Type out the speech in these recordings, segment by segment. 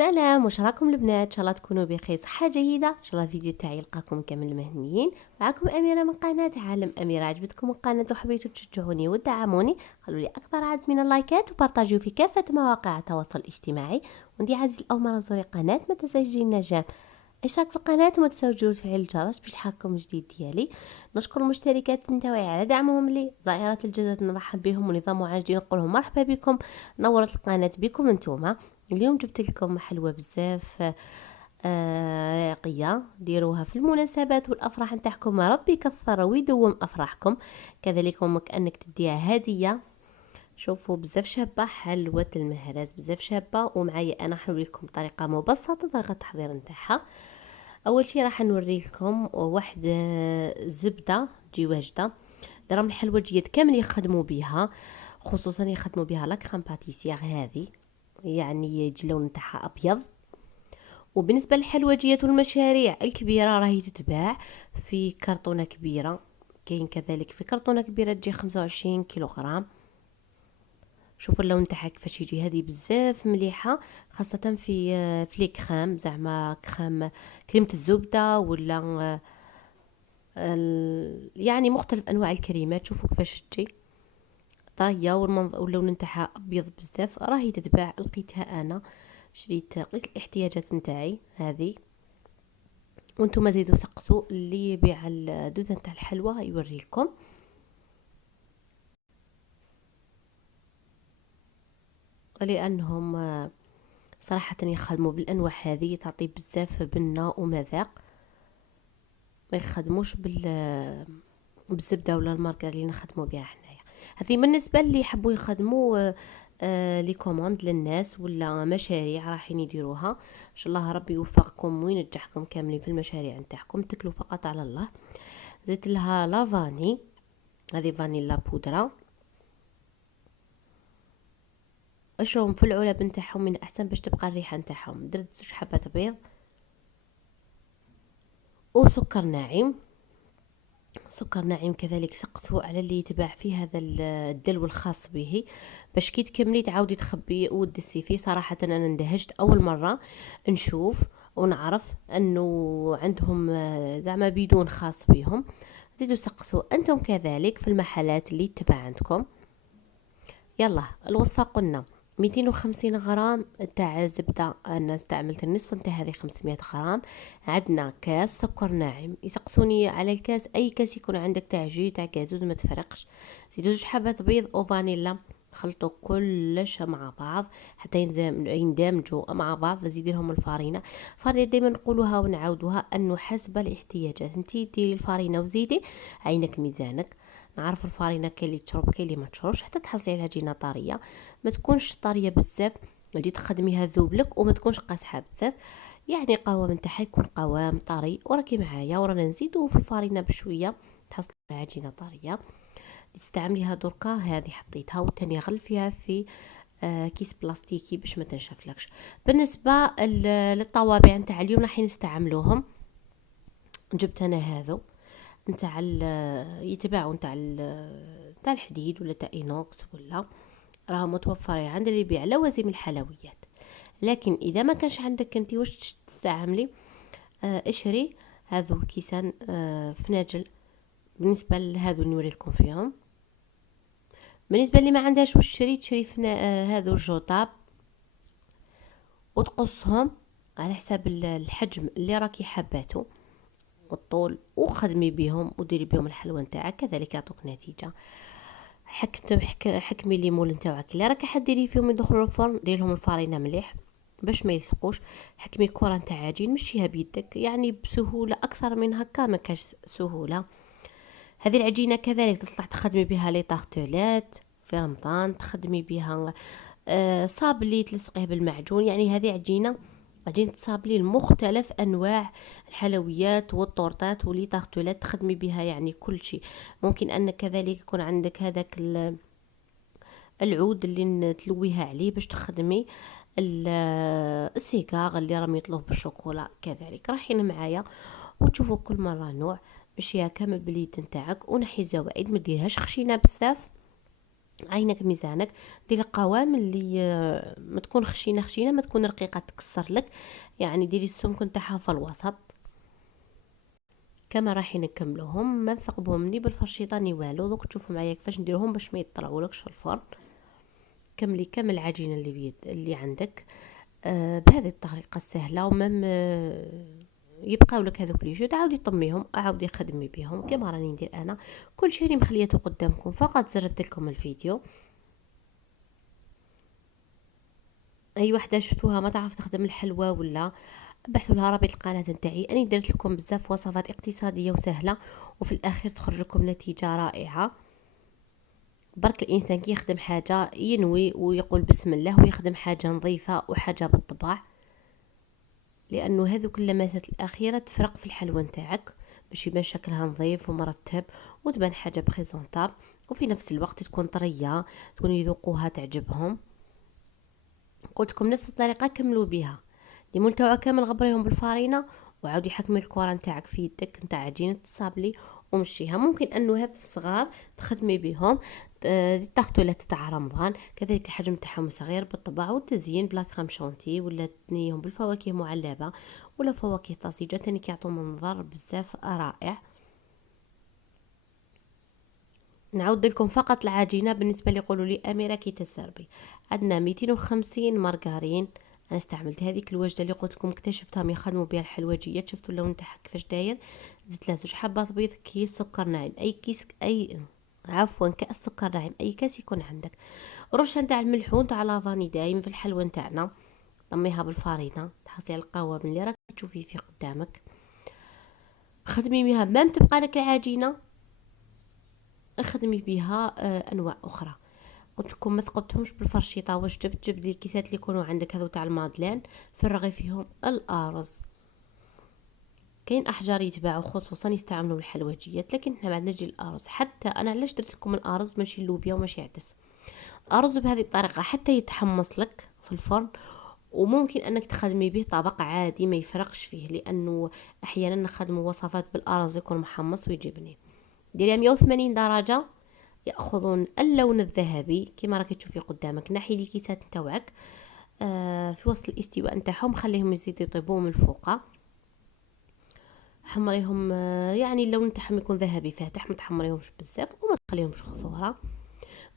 سلام، واش راكم البنات؟ ان شاء الله تكونوا بخير، صحه جيده. ان شاء الله الفيديو تاعي يلقاكم كامل مهنيين. معكم اميره من قناه عالم اميره. عجبتكم القناه وحبيتوا تشجعوني وتدعموني، خلوا لي اكبر عدد من اللايكات وبارطاجيو في كافه مواقع التواصل الاجتماعي. وندي عزيز الاول مره تزوري القناه، ما تنساش ديري النجام اشتراك في القناه وما تنساوش ديروا تفعيل الجرس باش يلحقكم جديد ديالي. نشكر المشتركات نتاوعي على دعمهم لي، زائرات الجدد نرحب بهم، ونظام عاجلين نقول لهم مرحبا بكم. نورت القناه بكم انتوما. اليوم جبت لكم حلوه بزاف راقيه، ديروها في المناسبات والافراح نتاعكم، ربي يكثر ويدوم افراحكم. كذلك كانك تديها هديه. شوفوا بزاف شابه، حلوه المهراز بزاف شابه. ومعايا انا حنوري لكم طريقه مبسطه طريقه التحضير نتاعها. اول شيء راح نوري لكم واحد زبده تجي واجده. راهم الحلوجيات كامل يخدموا بها، خصوصا يخدموا بها لا كريم باتيسير هذه، يعني يجي اللون نتاعها ابيض. وبالنسبه للحلوجيات والمشاريع الكبيره راهي تتباع في كرتونه كبيره. كاين كذلك في كرتونه كبيره تجي 25 كيلوغرام. شوفوا اللون تاعها كيفاش يجي، هذه بزاف مليحه، خاصه في لي كريم، زعما كريمه الزبده ولا يعني مختلف انواع الكريمات. شوفوا كيفاش تجي طريه واللون نتاعها ابيض بزاف. راهي تتباع، لقيتها انا، قلت الاحتياجات نتاعي هذه. وانتم زيدوا سقسوا اللي يبيع الدوزه تاع الحلوى يوري لكم. لانهم صراحه يخدموا بالانواع هذه، تعطي بزاف بنه ومذاق. ما يخدموش بالزبده ولا الماركه اللي نخدموا بها حنايا. هذه بالنسبه اللي يحبوا يخدموا لي كوموند للناس ولا مشاريع راحين يديروها. ان شاء الله ربي يوفقكم وينجحكم كاملين في المشاريع نتاعكم. اتكلوا فقط على الله. زدت لها لافاني، هذه فانيلا بودره. اشرهم في العلب نتاعهم من احسن باش تبقى الريحه نتاعهم. درت 2 حبات بيض وسكر ناعم. سكر ناعم كذلك سقسوه على اللي يتباع فيه هذا الدلو الخاص به، باش كي تكملي تعاودي تخبي وتدسي فيه. صراحه انا اندهشت اول مره نشوف ونعرف انه عندهم زعما بدون خاص بهم. زيدوا سقسوا انتم كذلك في المحلات اللي تبع عندكم. يلا الوصفه قلنا 250 غرام تاع زبده، انا استعملت النصف نتاع هذه 500 غرام. عندنا كاس سكر ناعم، يسقسوني على الكاس، اي كاس يكون عندك تاع جو تاع كازوز ما تفرقش. زيدوا 2 حبات بيض وفانيلا. خلطوا كلش مع بعض حتى يندمجوا مع بعض. زيد لهم الفارينه. الفارينه دائما نقولوها ونعاودوها انه حسب الاحتياجات. انتي ديري الفارينه وزيدي عينك ميزانك. نعرف الفارينه كاين اللي تشرب كاين اللي ما تشربش، حتى تحصلي على عجينه طريه، ما تكونش طريه بزاف اللي تخدميها ذوبلك، وما تكونش قاصحه بزاف. يعني قوام نتاعها يكون قوام طري. وراكي معايا ورانا نزيدو في الفارينه بشويه تحصلي على عجينه طريه. تستعمليها دركا هذه حطيتها، والثانيه غلفيها في كيس بلاستيكي باش ما تنشفلكش. بالنسبه للطوابع نتاع اليوم راح نستعملوهم. جبت انا هذو نتاع يتباعوا نتاع الحديد ولا تاع اينوكس، ولا راه متوفرين عند اللي يبيع لوازم الحلويات. لكن اذا ما كانش عندك انت واش تستعملي، اشري هذو كيسان فناجل. بالنسبه لهذو نوري لكم فيهم. بالنسبه اللي ما عندهاش واش تشري هذو الجوطاب، وتقصهم على حساب الحجم اللي راكي حباته والطول، وخدمي بهم وديري بهم الحلوى نتاعك، كذلك يعطوك نتيجه. حكمي الليمون نتاعك اللي راك حديري فيهم يدخلوا الفرن. دير لهم الفارينه مليح باش ما يلصقوش. حكمي كره نتاع عجين مشيها بيدك، يعني بسهوله. اكثر من هكا ما كاش سهوله. هذه العجينه كذلك تصلح تخدمي بها لي طارتولات في رمضان، تخدمي بها صابلي تلصقيه بالمعجون. يعني هذه عجينة صابلي المختلف أنواع الحلويات والطورطات ولي طارتولات تخدمي بها، يعني كل شيء. ممكن أن كذلك يكون عندك هذاك العود اللي تلويها عليه باش تخدمي السيكاغ اللي راهم يطلوه بالشوكولا. كذلك رايحين معايا وتشوفوا كل مرة نوع. مشيها كامل باليد نتاعك ونحي الزوايد، ما ديرهاش خشينة بزاف عينك ميزانك. ديري القوام اللي ما تكون خشينه ما تكون رقيقه تكسر لك، يعني ديري السمك نتاعها في الوسط. كما راح نكملوهم ما نثقبهم ني بالفرشيطه ني والو. دوك تشوفوا معايا كيفاش نديرهم باش ما يطلعولكش في الفرن. كملي كامل العجينه اللي اللي عندك بهذه الطريقه السهله، ومام يبقاو لك هذوك لي جو تعاودي طميهم عاودي خدمي بهم كما راني ندير انا. كل شيء مخليته قدامكم، فقط زربت لكم الفيديو. اي وحده شفتوها ما تعرف تخدم الحلوى ولا بحثوا لها رابط القناه نتاعي. انا درت لكم بزاف وصفات اقتصاديه وسهله، وفي الاخير تخرج لكم نتيجه رائعه. برك الانسان كي يخدم حاجه ينوي ويقول بسم الله ويخدم حاجه نظيفه وحاجه بالطبع، لانه هذوك اللمسات الاخيره تفرق في الحلوى نتاعك باش يبان شكلها نظيف ومرتب وتبان حاجه بريزونطاب، وفي نفس الوقت تكون طريه تكون يذوقوها تعجبهم. قلت لكم نفس الطريقه كملوا بها. الملتوى كامل غبريهم بالفارينه، وعاودي حكمي الكره نتاعك في يدك نتاع عجينه الصابلي ومشيها. ممكن انه هذا الصغار تخدمي بهم تاخذوا لا تاع رمضان، كذلك الحجم تاعهم صغير بالطبع، والتزيين بلا كريم شونتي ولا تنيهم بالفواكه معلبه ولا فواكه طازجه تاني كيعطوا منظر بزاف رائع. نعود لكم فقط العجينه. بالنسبه اللي يقولوا لي اميره كي تسربي، عندنا 250 مارغرين. انا استعملت هذيك الوجده اللي قلت لكم اكتشفتهم يخدموا بها الحلوجيات. شفتوا اللون تاعها كيفاش داير. زدت لها 2 حبات بيض، كيس سكر ناعم، اي كيس اي عفوا كاس سكر ناعم اي كاس يكون عندك. رشه نتاع الملحون تاع لافاني دايم في الحلوى نتاعنا. طميها بالفارينه تحصلي على القوام اللي راك تشوفيه في قدامك. خدمي بها مام تبقى لك العجينه اخدمي بها انواع اخرى. قلت لكم ما ثقبتهمش بالفرشيطه. واش جبت لي الكيسات اللي يكونوا عندك هذو تاع المادلين، فرغي فيهم الارز. كاين احجار يتباعوا خصوصا يستعملوا الحلوجيات، لكن احنا ما عندناش الارز. حتى انا علاش درت لكم الارز ماشي اللوبيا وماشي عدس. الارز بهذه الطريقه حتى يتحمص لك في الفرن، وممكن انك تخدمي به طبق عادي ما يفرقش فيه، لانه احيانا نخدموا وصفات بالارز يكون محمص ويجبني. ديريها 180 درجه، ياخذون اللون الذهبي كما راكي تشوفي قدامك. نحي لي كيسات نتاوعك في وسط الاستواء نتاعهم، خليهم يزيدوا يطيبوا من الفوق. حمريهم يعني اللون نتاعهم يكون ذهبي فاتح، ما تحمريهمش بزاف وما تخليهمش خضوره.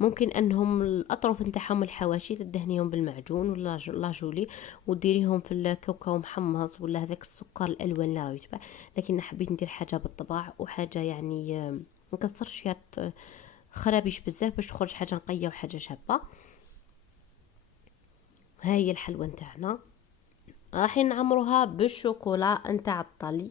ممكن انهم الاطراف نتاعهم الحواشي تدهنيهم بالمعجون ولا لاجولي وديريهم في الكاوكاو محمص ولا هذاك السكر الالوان اللي راه يتباع. لكن حبيت ندير حاجه بالطبع وحاجه يعني نكثرش فيها خرابيش بزاف باش تخرج حاجه نقيه وحاجه شابه. هاي الحلوى نتاعنا راح نعمروها بالشوكولا نتاع الطلي.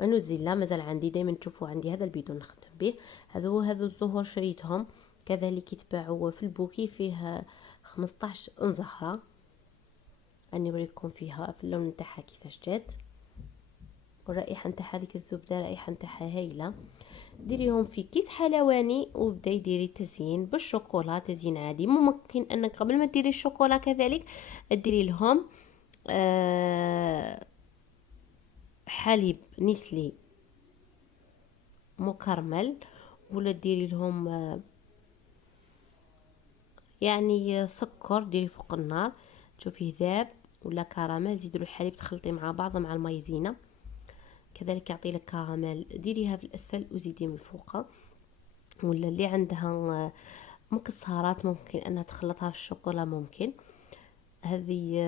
انوزيلا مازال عندي، دائما تشوفوا عندي هذا البيدون نخدم به. هذا الزهور شريتهم كذلك يتباعوا في البوكي، فيه 15 زهره. اني وريتكم فيها في اللون نتاعها كيفاش جات، والرائحه نتاع هذيك الزبده رائحه نتاعها هايله. ديريهم في كيس حلواني وبداي ديري تزيين بالشوكولا، تزيين عادي. ممكن انك قبل ما ديري الشوكولا كذلك ديري لهم حليب نسلي مكرمل، ولا ديري لهم يعني سكر ديري فوق النار تشوفيه ذاب ولا كراميل. زيدي له الحليب تخلطي مع بعض مع المايزينا كذلك يعطي لك كراميل. ديريها في الاسفل وزيدي من الفوق. ولا اللي عندها مكسرات ممكن انها تخلطها في الشوكولا. ممكن هذه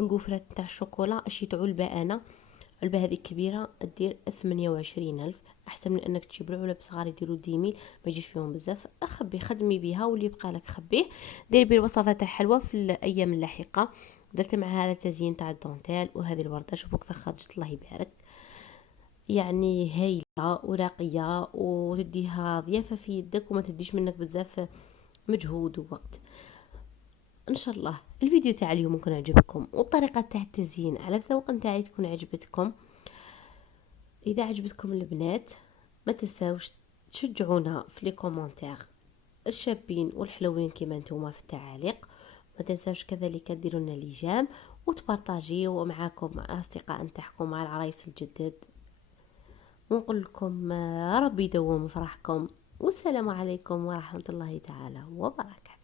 القفرات تاع الشوكولا اشيت علبه. انا علبه هذه كبيره دير 28,000، احسن من انك تجيب له علب صغار يديروا 10,000 ما يجيش فيهم بزاف. اخبي خدمي بها واللي يبقى لك خبيه. ديري بيه الوصفه تاع حلوه في الايام اللاحقه. درت مع هذا التزيين تاع الدونتيل وهذه الورده شوفوا كيف خرجت الله يبارك. يعني هايله وراقيه وتديها ضيافه في يدك وما تديش منك بزاف مجهود ووقت. ان شاء الله الفيديو تاع اليوم ممكن يعجبكم، والطريقه تاع التزيين على الذوق نتاعي تكون عجبتكم. اذا عجبتكم البنات ما تنساوش تشجعونا في لي كومونتير الشابين والحلوين كيما نتوما في التعاليق. ما تنساوش كذلك ديروا لنا ليجام وتبارطاجيو معاكم مع الاصدقاء نتاعكم مع العرايس الجدد. ونقول لكم ربي يدوم فرحكم والسلام عليكم ورحمة الله تعالى وبركاته.